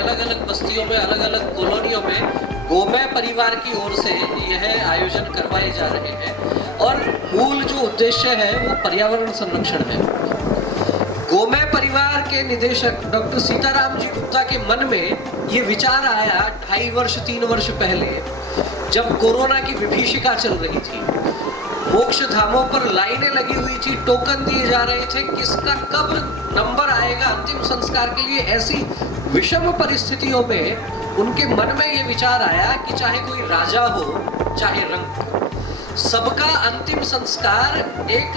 अलग अलग बस्तियों में, अलग अलग कॉलोनियों में गोमय परिवार की ओर से यह आयोजन करवाए जा रहे हैं और मूल जो उद्देश्य है वो पर्यावरण संरक्षण है। गोमय परिवार के निदेशक डॉक्टर सीताराम जी गुप्ता के मन में ये विचार आया 2.5 वर्ष 3 वर्ष पहले, जब कोरोना की विभीषिका चल रही थी। मोक्ष धामों पर लाइनें लगी हुई थी, टोकन दिए जा रहे थे, किसका कब नंबर आएगा अंतिम संस्कार के लिए। ऐसी विषम परिस्थितियों में उनके मन में ये विचार आया कि चाहे कोई राजा हो चाहे रंक, सबका अंतिम संस्कार एक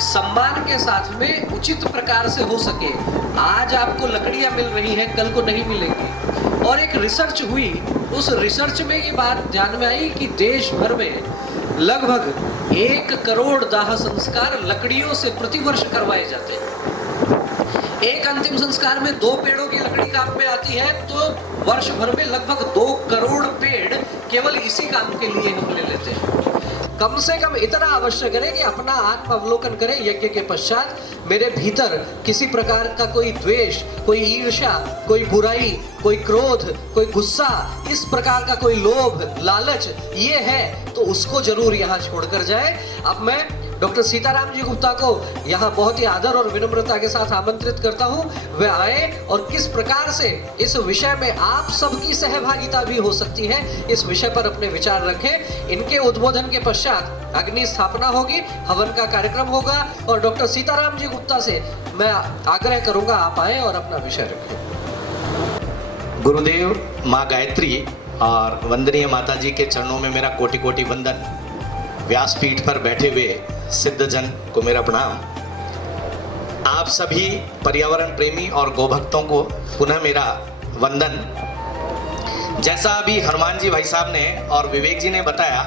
सम्मान के साथ में उचित प्रकार से हो सके। आज आपको लकड़ियां मिल रही हैं, कल को नहीं मिलेंगी। और एक रिसर्च हुई, उस रिसर्च में ये बात ध्यान में आई कि देश भर में लगभग 1 करोड़ दाह संस्कार लकड़ियों से प्रतिवर्ष करवाए जाते हैं। एक अंतिम संस्कार में 2 पेड़ों की लकड़ी काम में आती है, तो वर्ष भर में लगभग 2 करोड़ पेड़ केवल इसी काम के लिए हम ले लेते हैं। कम से कम इतना अवश्य करें कि अपना आत्म अवलोकन करें यज्ञ के पश्चात, मेरे भीतर किसी प्रकार का कोई द्वेष, कोई ईर्ष्या, कोई बुराई, कोई क्रोध, कोई गुस्सा, इस प्रकार का कोई लोभ, लालच ये है तो उसको जरूर यहाँ छोड़कर जाए। अब मैं डॉक्टर सीताराम जी गुप्ता को यहाँ बहुत ही आदर और विनम्रता के साथ आमंत्रित करता हूँ, वे आए और किस प्रकार से इस विषय में आप सबकी सहभागिता भी हो सकती है, इस विषय पर अपने विचार रखें। इनके उद्बोधन के पश्चात अग्नि स्थापना होगी, हवन का कार्यक्रम होगा और डॉक्टर सीताराम जी गुप्ता से मैं आग्रह करूंगा आप आए और अपना विषय रखें। गुरुदेव, माँ गायत्री और वंदनीय माता जी के चरणों में मेरा कोटि कोटि वंदन। व्यासपीठ पर बैठे हुए सिद्धजन को मेरा प्रणाम। आप सभी पर्यावरण प्रेमी और गोभक्तों को पुनः मेरा वंदन। जैसा अभी हनुमान जी भाई साहब ने और विवेक जी ने बताया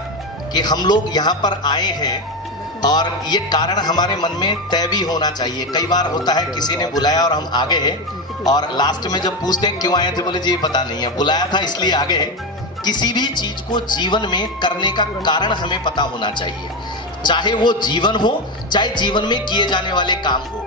कि हम लोग यहाँ पर आए हैं और ये कारण हमारे मन में तय भी होना चाहिए। कई बार होता है किसी ने बुलाया और हम आ गए और लास्ट में जब पूछते हैं क्यों आए थे, बोले जी पता नहीं है, बुलाया था इसलिए आ गए। किसी भी चीज को जीवन में करने का कारण हमें पता होना चाहिए, चाहे वो जीवन हो चाहे जीवन में किए जाने वाले काम हो।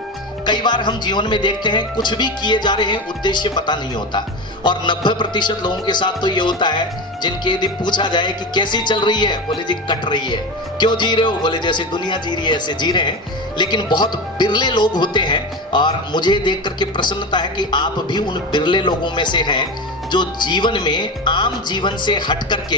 कई बार हम जीवन में देखते हैं कुछ भी किए जा रहे हैं, उद्देश्य पता नहीं होता। और 90% लोगों के साथ तो ये होता है, जिनके यदि पूछा जाए कि कैसी चल रही है, बोले जी कट रही है। क्यों जी रहे हो, बोले जैसे दुनिया जी रही है ऐसे जी रहे हैं। लेकिन बहुत बिरले लोग होते हैं और मुझे देख करके प्रसन्नता है कि आप भी उन बिरले लोगों में से हैं जो जीवन में आम जीवन से हट करके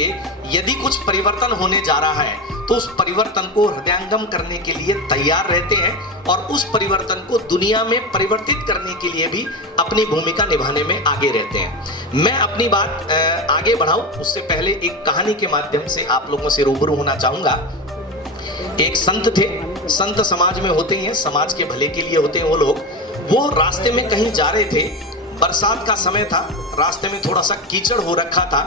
यदि कुछ परिवर्तन होने जा रहा है तो उस परिवर्तन को हृदयंगम करने के लिए तैयार रहते हैं और उस परिवर्तन को दुनिया में परिवर्तित करने के लिए भी अपनी भूमिका निभाने में आगे रहते हैं। मैं अपनी बात आगे बढ़ाऊं उससे पहले एक कहानी के माध्यम से आप लोगों से रूबरू होना चाहूंगा। एक संत थे, संत समाज में होते ही हैं, समाज के भले के लिए होते हैं वो लोग। वो रास्ते में कहीं जा रहे थे, बरसात का समय था, रास्ते में थोड़ा सा कीचड़ हो रखा था।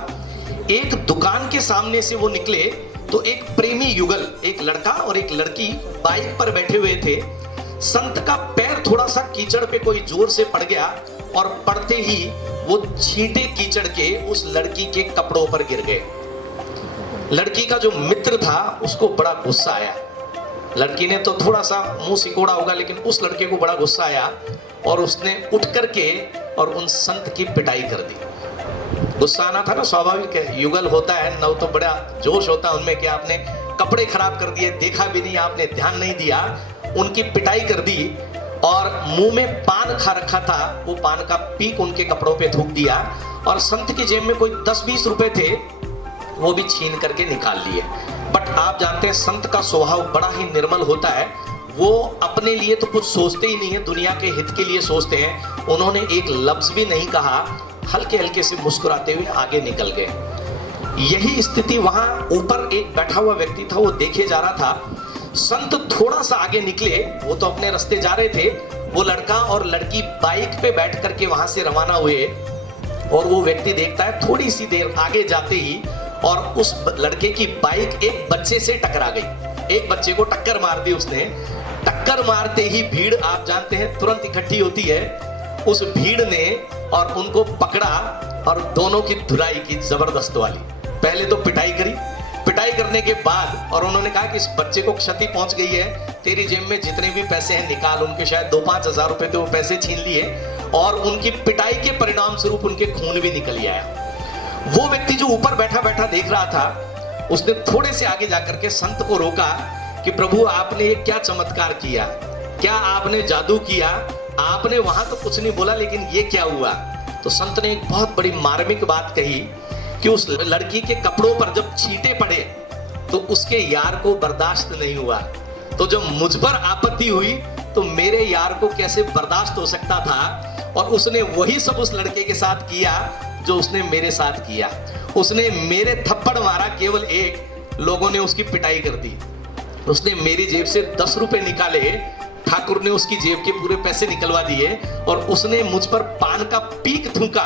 एक दुकान के सामने से वो निकले तो एक प्रेमी युगल, एक लड़का और एक लड़की बाइक पर बैठे हुए थे। संत का पैर थोड़ा सा कीचड़ पे कोई जोर से पड़ गया और पड़ते ही वो छींटे कीचड़ के उस लड़की के कपड़ों पर गिर गए। लड़की का जो मित्र था उसको बड़ा गुस्सा आया। लड़की ने तो थोड़ा सा मुंह सिकोड़ा होगा, लेकिन उस लड़के को बड़ा गुस्सा आया और उसने उठ करके और उन संत की पिटाई कर दी। गुस्सा आना था ना, स्वाभाविक है, युगल होता है ना, तो बड़ा जोश होता है उनमें कि आपने कपड़े खराब कर दिए, देखा भी नहीं, आपने ध्यान नहीं दिया, उनकी पिटाई कर दी। और मुंह में पान खा रखा था, वो पान का पीक उनके कपड़ों पे थूक दिया और संत की जेब में कोई 10-20 रुपए थे, वो भी छीन करके निकाल लिए। बट आप जानते हैं संत का स्वभाव बड़ा ही निर्मल होता है, वो अपने लिए तो कुछ सोचते ही नहीं है, दुनिया के हित के लिए सोचते हैं। उन्होंने एक लफ्ज भी नहीं कहा, हल्के हल्के से मुस्कुराते हुए आगे निकल गए। यही स्थिति वहां ऊपर एक बैठा हुआ व्यक्ति था, वो देखे जा रहा था। संत थोड़ा सा आगे निकले, वो तो अपने रास्ते जा रहे थे, वो लड़का और लड़की बाइक पे बैठ करके वहां से रवाना हुए और वो व्यक्ति देखता है थोड़ी सी देर आगे जाते ही और उस लड़के की बाइक एक बच्चे से टकरा गई। एक बच्चे को टक्कर मार दी उसने। टक्कर मारते ही भीड़, आप जानते हैं, तुरंत इकट्ठी होती है। उस भीड़ ने और उनको पकड़ा और दोनों की धुलाई की जबरदस्त वाली। पहले तो पिटाई करी, पिटाई करने के बाद और उन्होंने कहा कि इस बच्चे को क्षति पहुंच गई है, तेरी जेब में जितने भी पैसे हैं निकाल। उनके शायद 2-5 हजार रुपए थे, वो पैसे छीन लिए और उनकी पिटाई के परिणाम स्वरूप उनके खून भी निकल आया। वो व्यक्ति जो ऊपर बैठा बैठा देख रहा था, उसने थोड़े से आगे जाकर के संत को रोका कि प्रभु आपने ये क्या चमत्कार किया, क्या आपने जादू किया, आपने वहां तो कुछ नहीं बोला लेकिन ये क्या हुआ। तो संत ने एक बहुत बड़ी मार्मिक बात कही कि उस लड़की के कपड़ों पर जब छींटे पड़े तो उसके यार को बर्दाश्त नहीं हुआ, तो जब मुझ पर आपत्ति हुई तो मेरे यार को कैसे बर्दाश्त हो सकता था। और उसने वही सब उस लड़के के साथ किया जो उसने मेरे साथ किया। उसने मेरे थप्पड़ मारा केवल एक, लोगों ने उसकी पिटाई कर दी। उसने मेरी जेब से 10 रुपए निकाले, ठाकुर ने उसकी जेब के पूरे पैसे निकलवा दिए। और उसने मुझ पर पान का पीक थूका,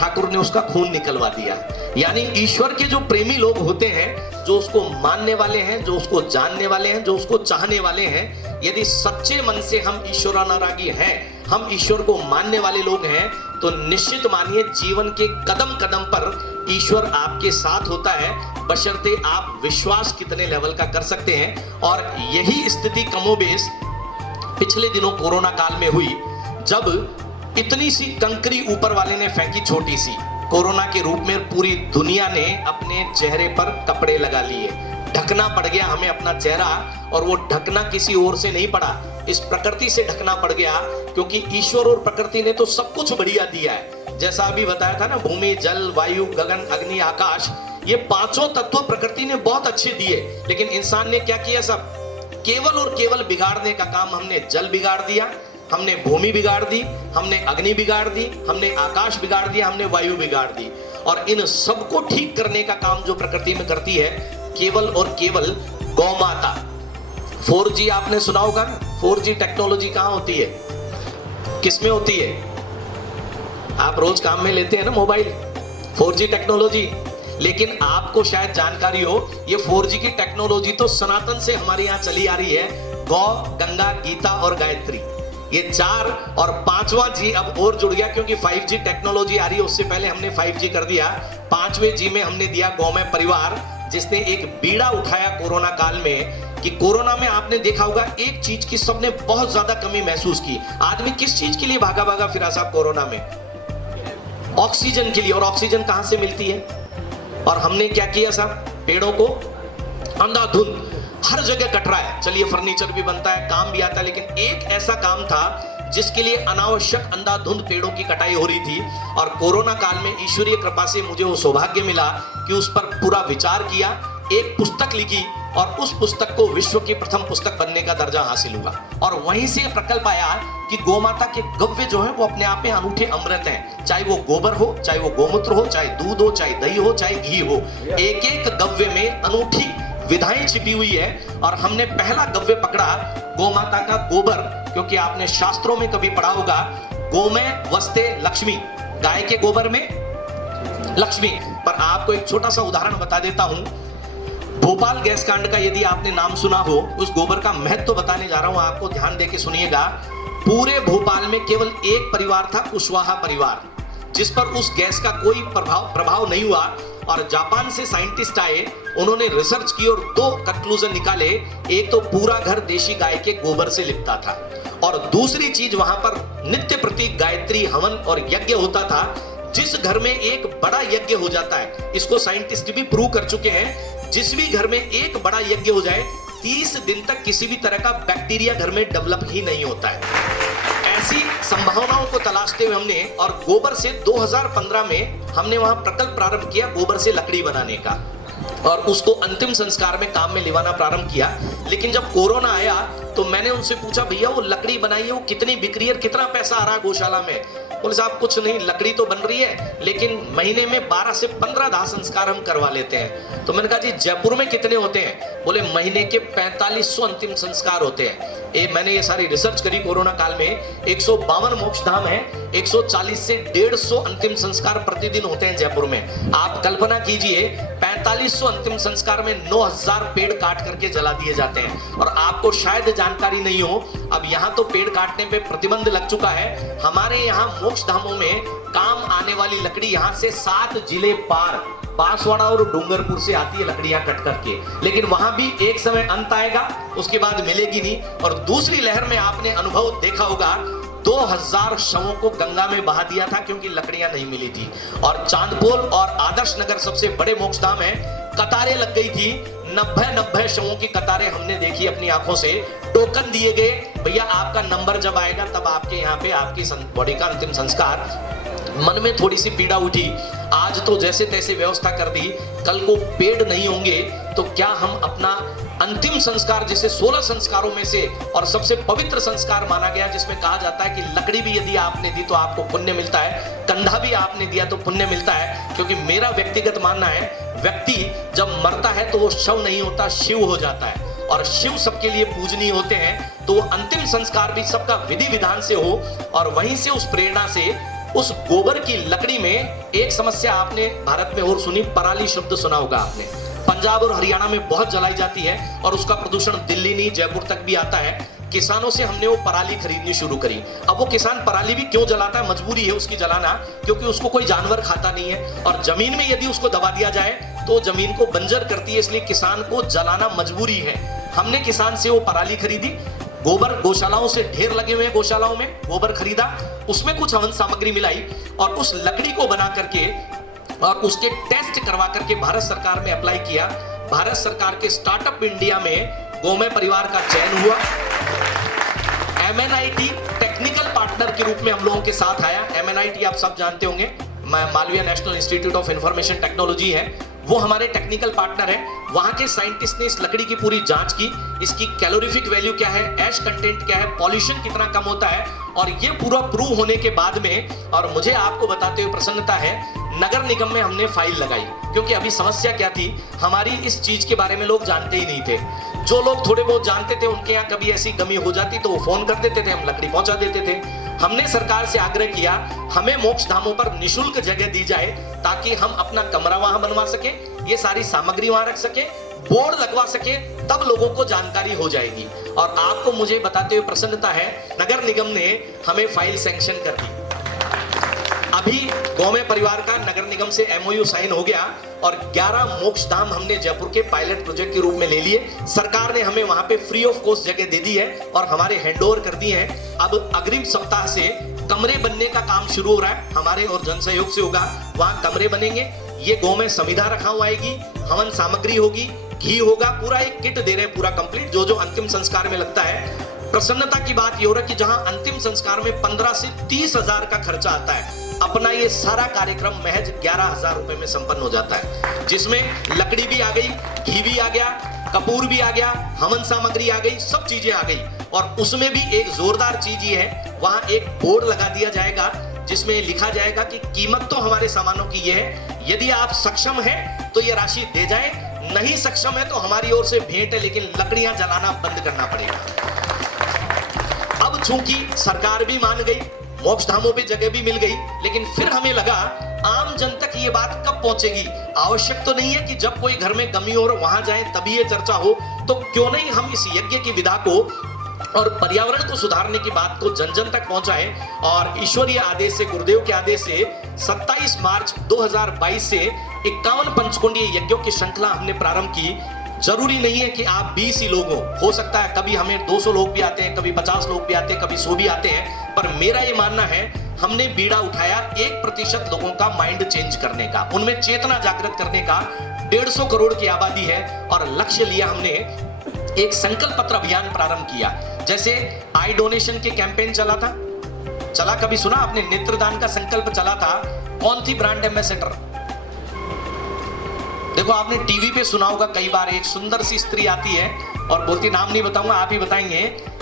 ठाकुर ने उसका खून निकलवा दिया। यानी ईश्वर के जो प्रेमी लोग होते हैं, जो उसको मानने वाले हैं, जो उसको जानने वाले हैं, जो उसको चाहने वाले हैं, यदि सच्चे मन से हम ईश्वरानुरागी हैं, हम ईश्वर को मानने वाले लोग हैं, तो निश्चित मानिए जीवन के कदम कदम पर ईश्वर आपके साथ होता है, बशर्ते आप विश्वास कितने लेवल का कर सकते हैं। और यही स्थिति कमोबेश पिछले दिनों कोरोना काल में हुई, जब इतनी सी कंकरी ऊपर वाले ने फेंकी छोटी सी, कोरोना के रूप में पूरी दुनिया ने अपने चेहरे पर कपड़े लगा लिए, ढकना पड़ गया हमें अपना चेहरा। और वो ढकना किसी और से नहीं पड़ा, इस प्रकृति से ढकना पड़ गया, क्योंकि ईश्वर और प्रकृति ने तो सब कुछ बढ़िया दिया है। जैसा अभी बताया था ना, भूमि, जल, वायु, गगन, अग्नि, आकाश, ये पांचों तत्व प्रकृति ने बहुत अच्छे दिए। लेकिन इंसान ने क्या किया, सब केवल और केवल बिगाड़ने का काम। हमने जल बिगाड़ दिया, हमने भूमि बिगाड़ दी, हमने अग्नि बिगाड़ दी, हमने आकाश बिगाड़ दिया, हमने वायु बिगाड़ दी। और इन सबको ठीक करने का काम जो प्रकृति में करती है, केवल और केवल गौ माता। 4G आपने सुना होगा ना, 4G टेक्नोलॉजी कहां होती है, किसमें होती है? आप रोज काम में लेते हैं ना मोबाइल, 4G टेक्नोलॉजी। लेकिन आपको शायद जानकारी हो, ये 4G की टेक्नोलॉजी तो सनातन से हमारे यहाँ चली आ रही है। गौ, गंगा, गीता और गायत्री, ये 4 और 5वां G अब और जुड़ गया, क्योंकि 5G टेक्नोलॉजी आ रही है। उससे पहले हमने 5G कर दिया, 5वें G में हमने दिया गौमय परिवार, जिसने एक बीड़ा उठाया कोरोना काल में। कि कोरोना में आपने देखा होगा एक चीज की सबने बहुत ज्यादा कमी महसूस की। आदमी किस चीज के लिए भागा भागा फिरा साहब कोरोना में? ऑक्सीजन के लिए। और ऑक्सीजन कहां से मिलती है? और हमने क्या किया साहब, पेड़ों को अंधाधुंध हर जगह कट रहा है। चलिए फर्नीचर भी बनता है, काम भी आता है, लेकिन एक ऐसा काम था जिसके लिए अनावश्यक अंधाधुंध पेड़ों की कटाई हो रही थी। और कोरोना काल में ईश्वरीय कृपा से मुझे वो सौभाग्य मिला कि उस पर पूरा विचार किया, एक पुस्तक लिखी और उस पुस्तक को विश्व की प्रथम पुस्तक बनने का दर्जा हासिल हुआ। और वहीं से प्रकल्प आया कि गौमाता के गव्य जो है वो अपने आप में अनूठे अमृत हैं। चाहे वो गोबर हो, चाहे वो गोमूत्र हो, चाहे दूध हो, चाहे दही हो, चाहे घी हो, एक एक गव्य में अनूठी विधाएं छिपी हुई है। और हमने पहला गव्य पकड़ा गौमाता का गोबर, क्योंकि आपने शास्त्रों में कभी पढ़ा होगा, गोमय वस्ते लक्ष्मी, गाय के गोबर में लक्ष्मी। पर आपको एक छोटा सा उदाहरण बता देता हूं, भोपाल गैस कांड का यदि आपने नाम सुना हो, उस गोबर का महत्व बताने जा रहा हूं, आपको ध्यान देके सुनिएगा। पूरे भोपाल में केवल एक परिवार था, कुशवाहा परिवार, जिस पर उस गैस का कोई प्रभाव नहीं हुआ। और जापान से साइंटिस्ट आए, उन्होंने रिसर्च की और 2 कंक्लूजन निकाले। एक तो पूरा घर देशी गाय के गोबर से लिपता था, और दूसरी चीज वहां पर नित्य प्रति गायत्री हवन और यज्ञ होता था। जिस घर में एक बड़ा यज्ञ हो जाता है, इसको साइंटिस्ट भी प्रूव कर चुके हैं, जिस भी घर में एक बड़ा यज्ञ हो जाए 30 दिन तक किसी भी तरह का बैक्टीरिया घर में डेवलप ही नहीं होता है। ऐसी संभावनाओं को तलाशते हुए हमने, और गोबर से 2015 में हमने वहां प्रकल्प प्रारंभ किया गोबर से लकड़ी बनाने का, और उसको अंतिम संस्कार में काम में लिवाना प्रारंभ किया। लेकिन जब कोरोना आया तो मैंने उनसे पूछा, भैया वो लकड़ी बनाई है वो कितनी बिक्री है, कितना पैसा आ रहा है गौशाला में? बोले साहब कुछ नहीं, लकड़ी तो बन रही है, लेकिन महीने में 12 से 15 दाह संस्कार हम करवा लेते हैं। तो मैंने कहा जी जयपुर में कितने होते हैं? बोले महीने के 4500 अंतिम संस्कार होते हैं। मैंने ये सारी रिसर्च करी कोरोना काल में, 152 मोक्ष धाम है, 140 से 150 अंतिम संस्कार प्रतिदिन होते हैं जयपुर में। आप कल्पना कीजिए 4500 अंतिम संस्कार में 9000 पेड़ काट करके जला दिए जाते हैं। और आपको शायद जानकारी नहीं हो, अब यहाँ तो पेड़ काटने पे प्रतिबंध लग चुका है। हमारे यहाँ मोक्ष धामों में काम आने वाली लकड़ी यहाँ से 7 जिले पार बांसवाड़ा और डूंगरपुर से आती है लकड़ियां कट करके, लेकिन वहां भी एक समय अंत आएगा, उसके बाद मिलेगी नहीं। और दूसरी लहर में आपने अनुभव देखा होगा, 2000 शवों को गंगा में बहा दिया था क्योंकि लकड़ियां नहीं मिली थी। और चांदपोल और आदर्श नगर सबसे बड़े मोक्षधाम है, कतारें लग गई थी, 90 शवों की कतारें हमने देखी अपनी आंखों से। टोकन दिए गए, भैया आपका नंबर जब आएगा तब आपके यहाँ पे आपकी बॉडी का अंतिम संस्कार। मन में थोड़ी सी पीड़ा उठी, आज तो जैसे तैसे व्यवस्था कर दी, कल को पेड़ नहीं होंगे तो क्या हम अपना अंतिम संस्कार, जिसे 16 संस्कारों में से और सबसे पवित्र संस्कार माना गया, जिसमें कहा जाता है कि लकड़ी भी यदि आपने दी तो आपको पुण्य मिलता है, कंधा भी आपने दिया तो पुण्य मिलता है। क्योंकि मेरा व्यक्तिगत मानना है, व्यक्ति जब मरता है तो वो शव नहीं होता, शिव हो जाता है, और शिव सबके लिए पूजनीय होते हैं। तो अंतिम संस्कार भी सबका विधि विधान से हो। और वहीं से उस प्रेरणा से उस गोबर की लकड़ी में एक समस्या आपने भारत में और सुनी, पराली शब्द सुना होगा आपने। पंजाब और हरियाणा में बहुत जलाई जाती है और उसका प्रदूषण दिल्ली नहीं जयपुर तक भी आता है। किसानों से हमने वो पराली खरीदनी शुरू करी। अब वो किसान पराली भी क्यों जलाता है, मजबूरी है उसकी जलाना, क्योंकि उसको कोई जानवर खाता नहीं है, और जमीन में यदि उसको दबा दिया जाए तो जमीन को बंजर करती है, इसलिए किसान को जलाना मजबूरी है। हमने किसान से वो पराली खरीदी, गोबर गौशालाओं से ढेर लगे हुए हैं, गौशालाओं में गोबर खरीदा, उसमें कुछ हवन सामग्री मिलाई और उस लकड़ी को बना करके और उसके टेस्ट करवा करके भारत सरकार में अप्लाई किया। भारत सरकार के स्टार्टअप इंडिया में गोमय परिवार का चयन हुआ। MNIT टेक्निकल पार्टनर के रूप में हम लोगों के साथ आया। MNIT आप सब जानते होंगे, Malviya national institute of information technology है, वो हमारे टेक्निकल पार्टनर है। वहां के साइंटिस्ट ने इस लकड़ी की पूरी जांच की, इसकी कैलोरीफिक वैल्यू क्या है, ऐश कंटेंट क्या है, पॉल्यूशन कितना कम होता है, और ये पूरा प्रूव होने के बाद में, और मुझे आपको बताते हुए प्रसन्नता है, नगर निगम में हमने फाइल लगाई। क्योंकि अभी समस्या क्या थी, हमारी इस चीज के बारे में लोग जानते ही नहीं थे। जो लोग थोड़े बहुत जानते थे उनके यहाँ कभी ऐसी कमी हो जाती तो वो फोन कर देते थे, हम लकड़ी पहुंचा देते थे। हमने सरकार से आग्रह किया, हमें मोक्ष धामों पर निःशुल्क जगह दी जाए ताकि हम अपना कमरा वहां बनवा सके, ये सारी सामग्री वहां रख सके, बोर्ड लगवा सके, तब लोगों को जानकारी हो जाएगी। और आपको मुझे बताते हुए प्रसन्नता है, नगर निगम ने हमें फाइल सैंक्शन कर दी। अभी गोमय परिवार का नगर निगम से MOU साइन हो गया और 11 मोक्ष धाम हमने जयपुर के पायलट प्रोजेक्ट के रूप में ले लिए। सरकार ने हमें वहां पे फ्री ऑफ कॉस्ट जगह दे दी है और हमारे हैंडओवर कर दी है। अब अग्रिम सप्ताह से कमरे बनने का काम शुरू हो रहा है, हमारे और जन सहयोग से होगा। वहां कमरे बनेंगे, ये गोमय समिधा रखा हुआ आएगी, हवन सामग्री होगी, घी होगा, पूरा एक किट दे रहे हैं, पूरा कंप्लीट, जो जो अंतिम संस्कार में लगता है। प्रसन्नता की बात ये हो रहा है कि जहां अंतिम संस्कार में 15 से 30 हजार का खर्चा आता है, अपना ये सारा कार्यक्रम महज 11,000 रुपए में संपन्न हो जाता है, जिसमें लकड़ी भी आ गई, घी भी आ गया, कपूर भी आ गया, हवन सामग्री आ गई, सब चीजें आ गई। और उसमें भी एक जोरदार चीज ये है, वहां एक बोर्ड लगा दिया जाएगा जिसमें लिखा जाएगा कि कीमत तो हमारे सामानों की ये है, यदि आप सक्षम हैं तो ये राशि दे जाएं, नहीं सक्षम है तो हमारी ओर से भेंट है, लेकिन लकड़ियां जलाना बंद करना पड़ेगा। अब चूंकि सरकार भी मान गई, मोक्ष धामों पे जगह भी मिल गई, लेकिन फिर हमें लगा आम जन तक ये बात कब पहुंचेगी। आवश्यक तो नहीं है कि जब कोई घर में गमी हो और वहां जाए तभी ये चर्चा हो, तो क्यों नहीं हम इस यज्ञ की विधा को और पर्यावरण को सुधारने की बात को जन जन तक पहुंचाएं। और ईश्वरीय आदेश से, गुरुदेव के आदेश से 27 मार्च 2022 से 51 पंचकुंडीय यज्ञों की श्रृंखला हमने प्रारंभ की। जरूरी नहीं है कि आप 20 ही लोग हो सकता है कभी हमें 200 लोग भी आते हैं, कभी 50 लोग भी आते हैं, कभी 100 भी आते हैं, पर मेरा ये मानना है हमने बीड़ा उठाया 1% लोगों का माइंड चेंज करने का, उनमें चेतना जागृत करने का। 150 करोड़ की आबादी है और लक्ष्य लिया हमने, एक संकल्प पत्र अभियान प्रारंभ किया। जैसे आई डोनेशन के कैंपेन चला कभी सुना आपने, नेत्रदान का संकल्प चला था, कौन थी ब्रांड एम्बेसडर? देखो आपने टीवी पे सुना होगा कई बार, एक सुंदर सी स्त्री आती है और बोलती, नाम नहीं बताऊंगा आप ही बताएंगे,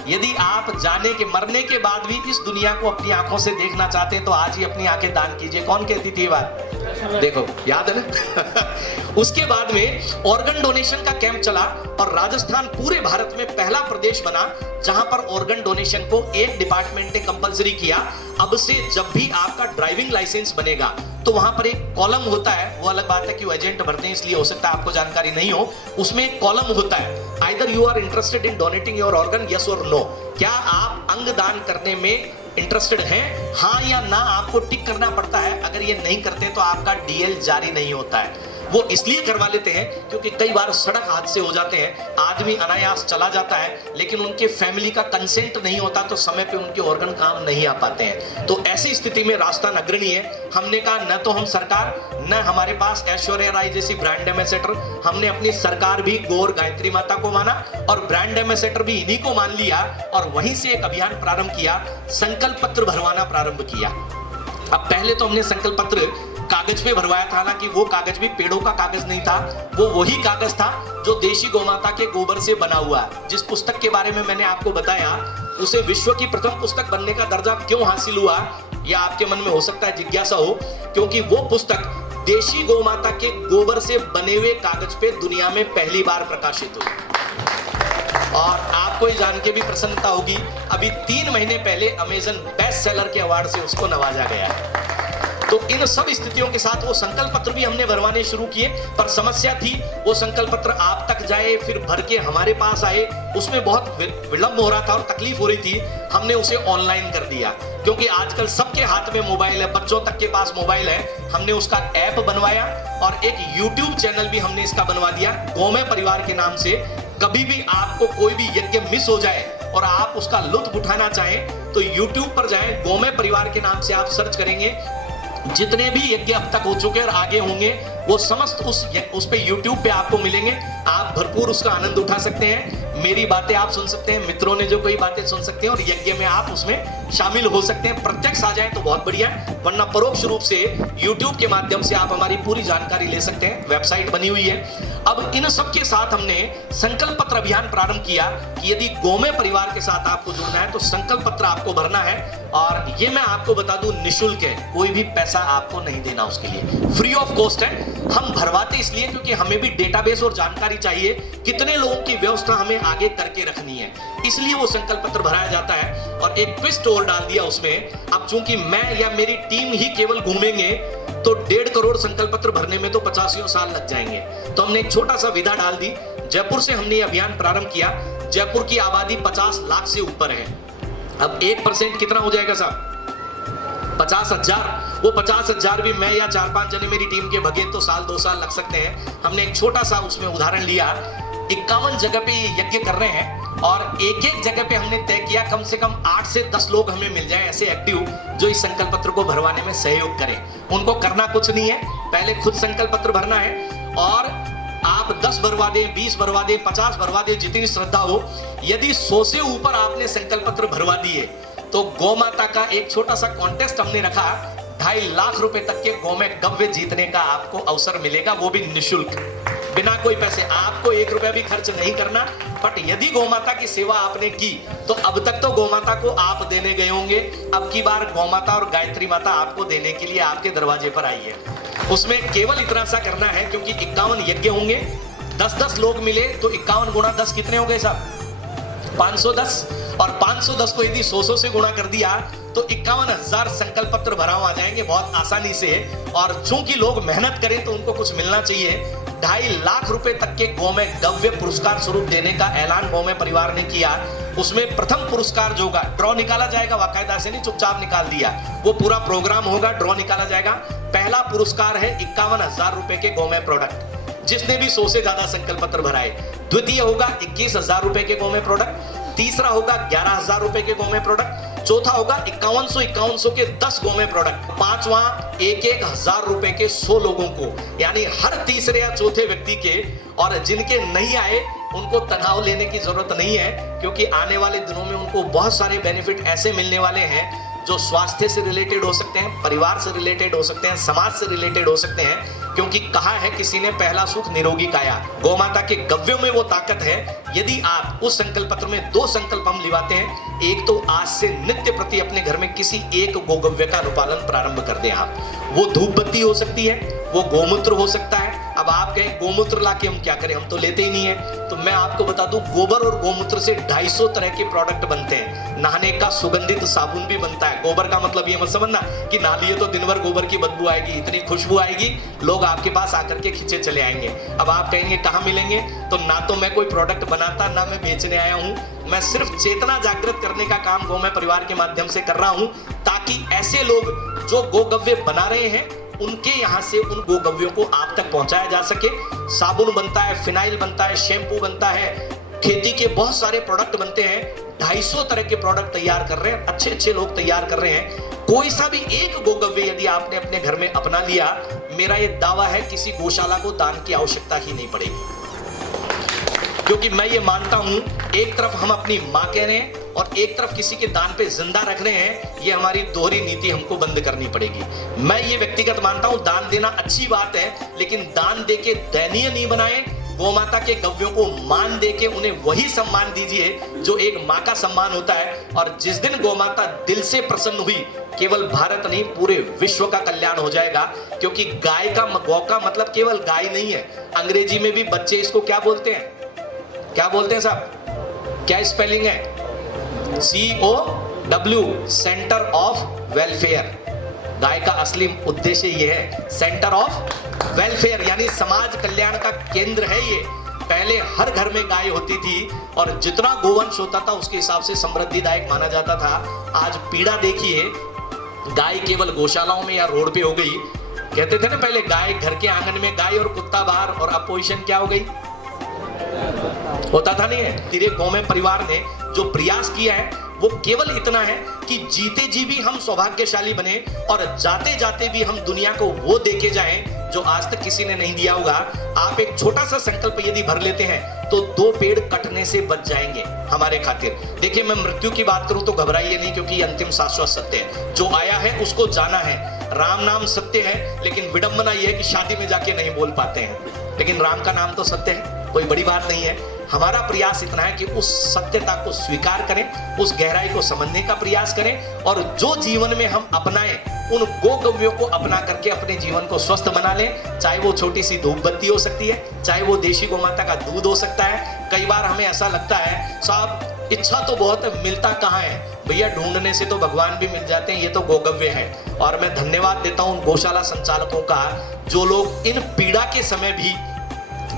यदि आप जाने के मरने के बाद भी इस दुनिया को अपनी आंखों से देखना चाहते हैं तो आज ही अपनी आंखें दान कीजिए। कौन कहती थी ये बात? देखो याद है ना। उसके बाद में ऑर्गन डोनेशन का कैंप चला और राजस्थान पूरे भारत में पहला प्रदेश बना जहां पर ऑर्गन डोनेशन को एक डिपार्टमेंट ने कंपलसरी किया। अब से जब भी आपका ड्राइविंग लाइसेंस बनेगा तो वहां पर एक कॉलम होता है, वो अलग बात है कि वो एजेंट भरते हैं इसलिए हो सकता है आपको जानकारी नहीं हो, उसमें एक कॉलम होता है, either you are interested in donating your organ, yes और नो, क्या आप अंग दान करने में इंटरेस्टेड हैं, हाँ या ना आपको टिक करना पड़ता है। अगर ये नहीं करते तो आपका DL जारी नहीं होता है। वो इसलिए करवा लेते हैं क्योंकि कई बार सड़क हादसे हो जाते हैं, आदमी अनायास चला जाता है लेकिन उनके फैमिली का कंसेंट नहीं होता तो समय पे उनके ऑर्गन काम नहीं आ पाते हैं। तो ऐसी स्थिति में राजस्थान अग्रणी है। हमने कहा न तो हम सरकार, न हमारे पास ऐश्वर्या राय जैसी ब्रांड एम्बेसडर, हमने अपनी सरकार भी गौर गायत्री माता को माना और ब्रांड एम्बेसडर भी इन्हीं को मान लिया और वहीं से एक अभियान प्रारंभ किया, संकल्प पत्र भरवाना प्रारंभ किया। अब पहले तो हमने संकल्प पत्र कागज पे भरवाया था, हालांकि वो कागज भी पेड़ों का कागज नहीं था, वो वही कागज था जो देशी गौमाता के गोबर से बना हुआ। जिस पुस्तक के बारे में मैंने आपको बताया उसे विश्व की प्रथम पुस्तक बनने का दर्जा क्यों हासिल हुआ, यह आपके मन में हो सकता है जिज्ञासा हो, क्योंकि वो पुस्तक देशी गौमाता के गोबर से बने हुए कागज पे दुनिया में पहली बार प्रकाशित हुई। और आपको ये जान के भी प्रसन्नता होगी, अभी 3 महीने पहले अमेजन बेस्ट सेलर के अवार्ड से उसको नवाजा गया। तो इन सब स्थितियों के साथ वो संकल्प पत्र भी हमने भरवाने शुरू किए, पर समस्या थी वो संकल्प पत्र आप तक जाए फिर भर के हमारे पास आए, उसमें बहुत विलंब हो रहा था और तकलीफ हो रही थी। हमने उसे ऑनलाइन कर दिया क्योंकि आजकल सबके हाथ में मोबाइल है, बच्चों तक के पास मोबाइल है। हमने उसका ऐप बनवाया और एक यूट्यूब चैनल भी हमने इसका बनवा दिया गौमय परिवार के नाम से। कभी भी आपको कोई भी यज्ञ मिस हो जाए और आप उसका लुत्फ उठाना चाहें तो YouTube पर जाएं, गौमय परिवार के नाम से आप सर्च करेंगे, जितने भी यज्ञ अब तक हो चुके और आगे होंगे वो समस्त उस पे YouTube पे आपको मिलेंगे। आप भरपूर उसका आनंद उठा सकते हैं, मेरी बातें आप सुन सकते हैं, मित्रों ने जो कोई बातें सुन सकते हैं और यज्ञ में आप उसमें शामिल हो सकते हैं। प्रत्यक्ष आ जाए तो बहुत बढ़िया, वरना परोक्ष रूप से YouTube के माध्यम से आप हमारी पूरी जानकारी ले सकते हैं। वेबसाइट बनी हुई है। अब इन सब के साथ हमने संकल्प पत्र अभियान प्रारंभ किया कि यदि गौमय परिवार के साथ आपको जुड़ना है तो संकल्प पत्र आपको भरना है, और ये मैं आपको बता दूं निःशुल्क है, कोई भी पैसा आपको नहीं देना, उसके लिए फ्री ऑफ कॉस्ट है। हम भरवाते इसलिए क्योंकि हमें भी डेटाबेस और जानकारी चाहिए, कितने लोगों की व्यवस्था हमें आगे करके रखनी है, इसलिए वो संकल्प पत्र भराया जाता है। और एक ट्विस्ट और डाल दिया उसमें, अब चूंकि मैं या मेरी टीम ही केवल घूमेंगे तो 1.5 करोड़ संकल्प पत्र भरने में तो 85 साल लग जाएंगे। तो हमने एक छोटा सा विधा डाल दी। जयपुर से हमने ये अभियान प्रारंभ किया। जयपुर की आबादी 50 लाख से ऊपर है। अब 1% कितना हो जाएगा साहब? 50,000। वो 50,000 भी मैं या 4-5 जने मेरी टीम के भगे तो साल 2 साल लग सकते हैं। हमने एक छोटा सा उसमें उदाहरण लिया, 51 जगह पे ये यज्ञ कर रहे हैं और एक जगह पे हमने तय किया कम से कम 8 से 10 लोग हमें मिल जाए ऐसे एक्टिव जो इस संकल्प पत्र को भरवाने में सहयोग करें। उनको करना कुछ नहीं है, पहले खुद संकल्प पत्र भरना है और आप 10 भरवा दें, 20 भरवा दें, 50 भरवा दें, जितनी श्रद्धा हो। यदि 100 से ऊपर आपने संकल्प पत्र भरवा दिए तो गौ माता का एक छोटा सा कॉन्टेस्ट हमने रखा, 2.5 लाख रुपए तक के गौमय गव्य जीतने का आपको अवसर मिलेगा, वो भी निःशुल्क, बिना कोई पैसे। आपको 1 रुपया भी खर्च नहीं करना। बट यदि गौमाता की सेवा आपने की तो अब तक तो गौमाता को आप देने गए होंगे, अब की बार गौमाता और गायत्री माता आपको देने के लिए आपके दरवाजे पर आई है। उसमें केवल इतना सा करना है, क्योंकि 51 यज्ञ होंगे, 10-10 लोग मिले तो 51 गुणा 10 कितने हो गए साहब? 510। और 510 को यदि 100 से गुणा कर दिया तो 51,000 संकल्प पत्र भराव आ जाएंगे बहुत आसानी से। और चूंकि लोग मेहनत करें तो उनको कुछ मिलना चाहिए। 2.5 लाख रुपए तक के गौमय गव्य पुरस्कार स्वरूप देने का ऐलान गौमय परिवार ने किया। उसमें प्रथम पुरस्कार जो होगा, ड्रॉ निकाला जाएगा, बाकायदा से नहीं चुपचाप निकाल दिया, वो पूरा प्रोग्राम होगा, ड्रॉ निकाला जाएगा। पहला पुरस्कार है 51,000 रुपए के गौमय प्रोडक्ट, जिसने भी 100 से ज्यादा संकल्प पत्र भराए। द्वितीय होगा 21,000 रुपए के गौमय प्रोडक्ट। तीसरा होगा 11,000 रुपए के गौमय प्रोडक्ट। चौथा होगा 5100 के 10 गौमय प्रोडक्ट। पांचवा 1,000 रुपए के 100 लोगों को, यानी हर तीसरे या चौथे व्यक्ति के। और जिनके नहीं आए उनको तनाव लेने की जरूरत नहीं है, क्योंकि आने वाले दिनों में उनको बहुत सारे बेनिफिट ऐसे मिलने वाले हैं जो स्वास्थ्य से रिलेटेड हो सकते हैं, परिवार से रिलेटेड हो सकते हैं, समाज से रिलेटेड हो सकते हैं। क्योंकि कहा है किसी ने, पहला सुख निरोगी काया। गौमाता के गव्यों में वो ताकत है। यदि आप उस संकल्प पत्र में 2 संकल्प हम लिवाते हैं, एक तो आज से नित्य प्रति अपने घर में किसी एक गोगव्य का अनुपालन प्रारंभ कर दें आप। वो धूप बत्ती हो सकती है, वो गोमूत्र हो सकता है। अब आप कहें गोमूत्र लाके हम क्या करें, हम तो लेते ही नहीं है। तो मैं आपको बता दूं, गोबर और गोमूत्र से 250 तरह के प्रोडक्ट बनते हैं। नहाने का सुगंधित साबुन भी बनता है। गोबर का मतलब ये मत समझना कि नहा लिए तो दिन भर गोबर की बदबू आएगी, इतनी खुशबू आएगी, लोग आपके पास आकर के खींचे चले आएंगे। अब आप कहेंगे कहाँ मिलेंगे, तो ना तो मैं कोई प्रोडक्ट बनाता, ना मैं बेचने आया हूँ। मैं सिर्फ चेतना जागृत करने का काम गौमय परिवार के माध्यम से कर रहा हूँ, ताकि ऐसे लोग जो गोगव्य बना रहे हैं उनके यहाँ से उन गोगव्यों को आप तक पहुंचाया जा सके। साबुन बनता है, फिनाइल बनता है, शैम्पू बनता है, खेती के बहुत सारे प्रोडक्ट बनते हैं। 250 तरह के प्रोडक्ट तैयार कर रहे हैं, अच्छे अच्छे लोग तैयार कर रहे हैं। कोई सा भी एक गोगव्य यदि आपने अपने घर में अपना लिया, मेरा ये दावा है किसी गौशाला को दान की आवश्यकता ही नहीं पड़ेगी। क्योंकि मैं ये मानता हूं, एक तरफ हम अपनी मां कह रहे हैं और एक तरफ किसी के दान पे जिंदा रख रहे हैं, ये हमारी दोहरी नीति हमको बंद करनी पड़ेगी। मैं ये व्यक्तिगत मानता हूं, दान देना अच्छी बात है, लेकिन दान दे के दयनीय नहीं बनाए। गोमाता के गव्यों को मान दे के उन्हें वही सम्मान दीजिए जो एक माँ का सम्मान होता है। और जिस दिन गोमाता दिल से प्रसन्न हुई, केवल भारत नहीं पूरे विश्व का कल्याण हो जाएगा। क्योंकि गाय का गौ का मतलब केवल गाय नहीं है। अंग्रेजी में भी बच्चे इसको क्या बोलते हैं, क्या बोलते हैं साहब, क्या स्पेलिंग है? COW, centre of welfare. गाय का असली उद्देश्य ये है, सेंटर ऑफ वेलफेयर, यानी समाज कल्याण का केंद्र है ये। पहले हर घर में गाय होती थी और जितना गोवंश होता था उसके हिसाब से समृद्धिदायक माना जाता था। आज पीड़ा देखिए, गाय केवल गौशालाओं में या रोड पे हो गई। कहते थे ना पहले, गाय घर के आंगन में गाय और कुत्ता बाहर, और अब पोजीशन क्या हो गई, होता था नहीं है। तेरे गौमय परिवार ने जो प्रयास किया है वो केवल इतना है कि जीते जी भी हम सौभाग्यशाली बने और जाते जाते भी हम दुनिया को वो देके जाएं जो आज तक किसी ने नहीं दिया होगा। आप एक छोटा सा संकल्प यदि भर लेते हैं तो 2 पेड़ कटने से बच जाएंगे हमारे खातिर। देखिए, मैं मृत्यु की बात करूं तो घबराइए नहीं, क्योंकि अंतिम शाश्वत सत्य है। जो आया है उसको जाना है। राम नाम सत्य है, लेकिन विडंबना यह है कि शादी में जाके नहीं बोल पाते हैं। लेकिन राम का नाम तो सत्य है, कोई बड़ी बात नहीं है। हमारा प्रयास इतना है कि उस सत्यता को स्वीकार करें, उस गहराई को समझने का प्रयास करें, और जो जीवन में हम अपनाएं उन गोगव्यों को अपना करके अपने जीवन को स्वस्थ बना लें। चाहे वो छोटी सी धूप बत्ती हो सकती है, चाहे वो देशी गोमाता का दूध हो सकता है। कई बार हमें ऐसा लगता है, साहब इच्छा तो बहुत है, मिलता कहाँ है? भैया, ढूंढने से तो भगवान भी मिल जाते हैं, ये तो गोगव्य है। और मैं धन्यवाद देता हूं गौशाला संचालकों का, जो लोग इन पीड़ा के समय भी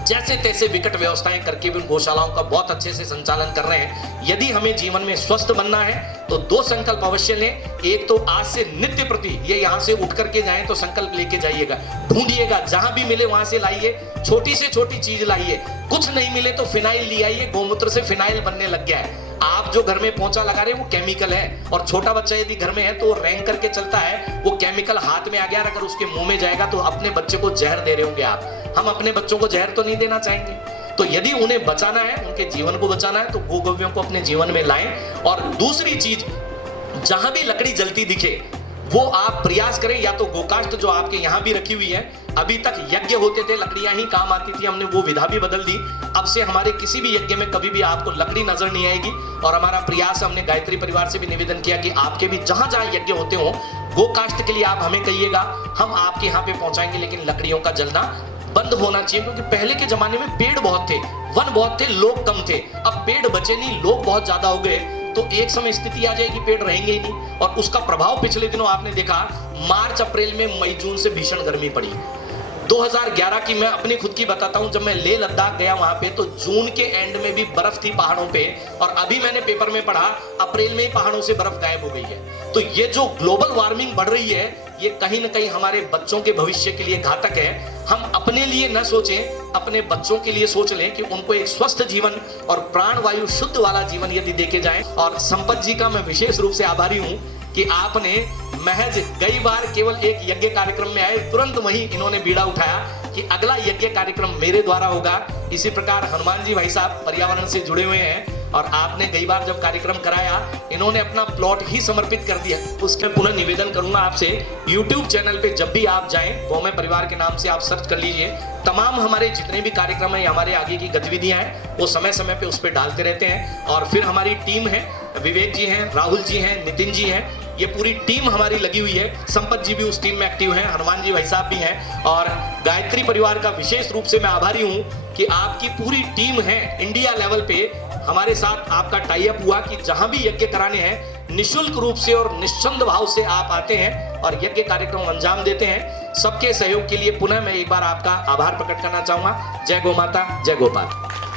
जैसे तैसे विकट व्यवस्थाएं करके भी उन गौशालाओं का बहुत अच्छे से संचालन कर रहे हैं। यदि हमें जीवन में स्वस्थ बनना है तो 2 संकल्प अवश्य लें। एक तो आज से नित्य प्रति, ये यहाँ से उठ करके जाएं तो संकल्प लेके जाइएगा, ढूंढिएगा, जहां भी मिले वहां से लाइए, छोटी से छोटी चीज लाइए। कुछ नहीं मिले तो फिनाइल ले आइए, गोमूत्र से फिनाइल बनने लग गया है। आप जो घर में पोंछा लगा रहे हैं वो केमिकल है, और छोटा बच्चा यदि घर में है तो वो रेंग करके चलता है, वो केमिकल हाथ में आ गया, अगर उसके मुंह में जाएगा तो अपने बच्चे को जहर दे रहे होंगे आप। हम अपने बच्चों को जहर तो नहीं देना चाहेंगे। तो यदि उन्हें बचाना है, उनके जीवन को बचाना है, तो गोगव्यों को अपने जीवन में लाएं। और दूसरी चीज, जहां भी लकड़ी जलती दिखे वो आप प्रयास करें, या तो गोकाष्ठ जो आपके यहाँ भी रखी हुई है, अभी तक यज्ञ होते थे लकड़ियां ही काम आती थी, हमने वो विधा भी बदल दी। अब से हमारे किसी भी यज्ञ में कभी भी आपको लकड़ी नजर नहीं आएगी। और हमारा प्रयास, हमने गायत्री परिवार से भी निवेदन किया कि आपके भी जहां जहां यज्ञ होते हो, गोकाष्ठ के लिए आप हमें कहिएगा, हम आपके यहाँ पे पहुंचाएंगे। लेकिन लकड़ियों का जलना बंद होना चाहिए, क्योंकि पहले के जमाने में पेड़ बहुत थे, वन बहुत थे, लोग कम थे। अब पेड़ बचे नहीं, लोग बहुत ज्यादा हो गए, तो एक समय स्थिति आ जाएगी पेड़ रहेंगे ही नहीं। और उसका प्रभाव पिछले दिनों आपने देखा, मार्च अप्रैल में, मई जून से भीषण गर्मी पड़ी। 2011 की मैं अपनी खुद की बताता हूं, जब मैं लेह लद्दाख गया वहां पे, तो जून के एंड में भी बर्फ थी पहाड़ों पे, और अभी मैंने पेपर में पढ़ा अप्रैल में ही पहाड़ों से बर्फ गायब हो गई है। तो ये जो ग्लोबल वार्मिंग बढ़ रही है, ये कहीं ना कहीं हमारे बच्चों के भविष्य के लिए घातक है। हम अपने लिए न सोचें, अपने बच्चों के लिए सोच लें कि उनको एक स्वस्थ जीवन और प्राणवायु शुद्ध वाला जीवन यदि देके जाएं। और संपत जी का मैं विशेष रूप से आभारी हूं कि आपने महज कई बार केवल एक यज्ञ कार्यक्रम में आए, तुरंत वहीं इन्होंने बीड़ा उठाया कि अगला यज्ञ कार्यक्रम मेरे द्वारा होगा। इसी प्रकार हनुमान जी भाई साहब पर्यावरण से जुड़े हुए हैं, और आपने कई बार जब कार्यक्रम कराया, इन्होंने अपना प्लॉट ही समर्पित कर दिया। उसके पुनः निवेदन करूंगा आपसे, YouTube चैनल पे जब भी आप जाएं, गौमय परिवार के नाम से आप सर्च कर लीजिए। तमाम हमारे जितने भी कार्यक्रम है, हमारे आगे की गतिविधियां हैं, वो समय समय पे उस पर डालते रहते हैं। और फिर हमारी टीम है, विवेक जी हैं, राहुल जी हैं, नितिन जी हैं, ये पूरी टीम हमारी लगी हुई है। संपत जी भी उस टीम में एक्टिव हैं, हनुमान जी भाई साहब भी हैं, और गायत्री परिवार का विशेष रूप से मैं आभारी हूं कि आपकी पूरी टीम है। इंडिया लेवल पे हमारे साथ आपका टाई अप हुआ कि जहां भी यज्ञ कराने हैं, निःशुल्क रूप से और निश्चंद भाव से आप आते हैं और यज्ञ कार्यक्रम अंजाम देते हैं। सबके सहयोग के लिए पुनः मैं एक बार आपका आभार प्रकट करना चाहूंगा। जय गौ माता, जय गोपाल।